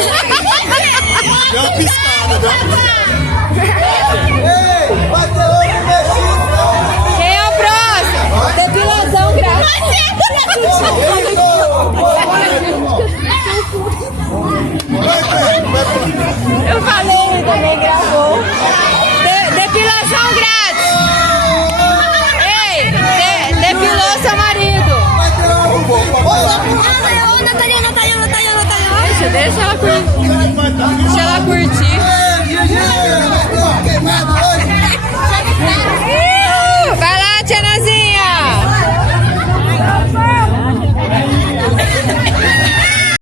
Deu uma piscada, deu uma piscada. Quem é o próximo? Depilação grátis. Eu falei, ele também gravou. Depilação grátis. Ei, depilou seu marido. Natália. Deixa ela com